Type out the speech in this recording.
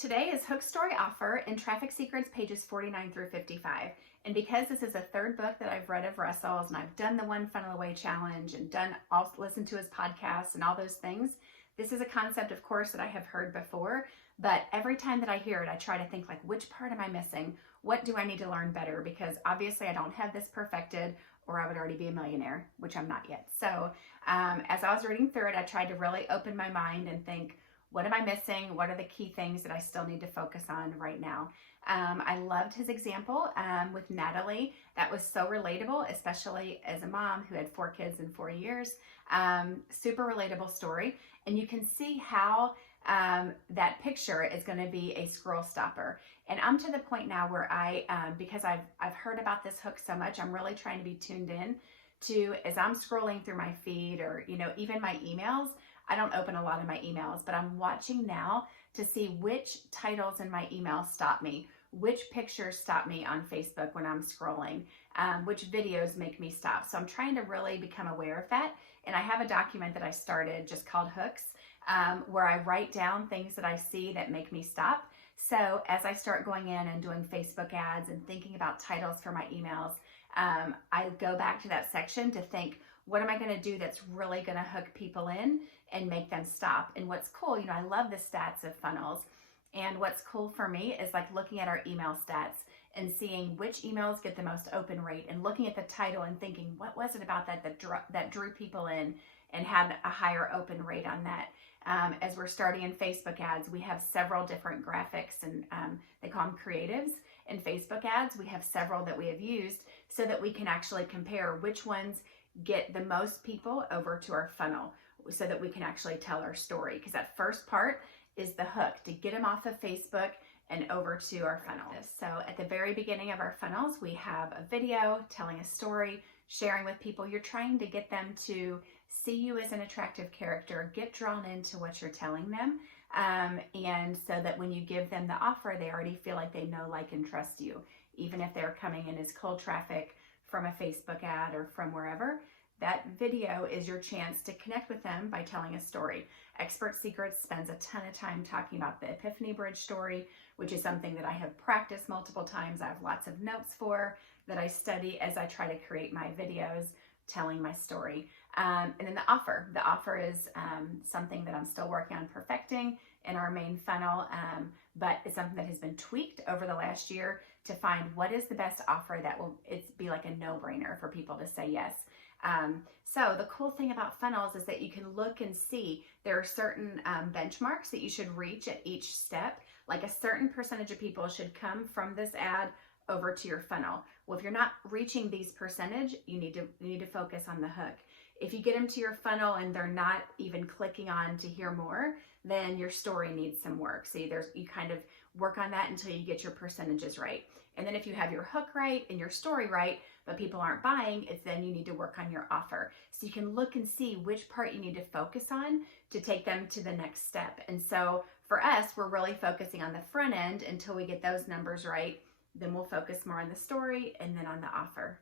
Today is Hook Story Offer in Traffic Secrets pages 49 through 55. And because this is a third book that I've read of Russell's, and I've done the One Funnel Away Challenge and listened to his podcasts and all those things, this is a concept, of course, that I have heard before. But every time that I hear it, I try to think, like, which part am I missing? What do I need to learn better? Because obviously I don't have this perfected, or I would already be a millionaire, which I'm not yet. So as I was reading through it, I tried to really open my mind and think, what am I missing? What are the key things that I still need to focus on right now? I loved his example with Natalie. That was so relatable, especially as a mom who had 4 kids in 4 years. Super relatable story. And you can see how that picture is going to be a scroll stopper. And I'm to the point now where because I've heard about this hook so much, I'm really trying to be tuned in to, as I'm scrolling through my feed or, even my emails. I don't open a lot of my emails, but I'm watching now to see which titles in my emails stop me, which pictures stop me on Facebook when I'm scrolling, which videos make me stop. So I'm trying to really become aware of that. And I have a document that I started just called Hooks, where I write down things that I see that make me stop. So as I start going in and doing Facebook ads and thinking about titles for my emails, I go back to that section to think, what am I going to do that's really going to hook people in and make them stop? And what's cool, I love the stats of funnels. And what's cool for me is like looking at our email stats and seeing which emails get the most open rate and looking at the title and thinking, what was it about that drew people in and had a higher open rate on that? As we're starting in Facebook ads, we have several different graphics and they call them creatives. In Facebook ads, we have several that we have used so that we can actually compare which ones get the most people over to our funnel so that we can actually tell our story. Because that first part is the hook, to get them off of Facebook and over to our funnel. So at the very beginning of our funnels, we have a video telling a story, sharing with people. You're trying to get them to see you as an attractive character, get drawn into what you're telling them. And so that when you give them the offer, they already feel like they know, like, and trust you. Even if they're coming in as cold traffic from a Facebook ad or from wherever, that video is your chance to connect with them by telling a story. Expert Secrets spends a ton of time talking about the Epiphany Bridge story, which is something that I have practiced multiple times. I have lots of notes for that I study as I try to create my videos telling my story. And then the offer. The offer is something that I'm still working on perfecting in our main funnel, but it's something that has been tweaked over the last year to find what is the best offer that will be like a no-brainer for people to say yes. So the cool thing about funnels is that you can look and see there are certain benchmarks that you should reach at each step. Like a certain percentage of people should come from this ad over to your funnel. Well, if you're not reaching these percentage, you need to focus on the hook. If you get them to your funnel and they're not even clicking on to hear more, then your story needs some work. So you kind of work on that until you get your percentages right. And then if you have your hook right and your story right, but people aren't buying, it's then you need to work on your offer. So you can look and see which part you need to focus on to take them to the next step. And so for us, we're really focusing on the front end until we get those numbers right. Then we'll focus more on the story and then on the offer.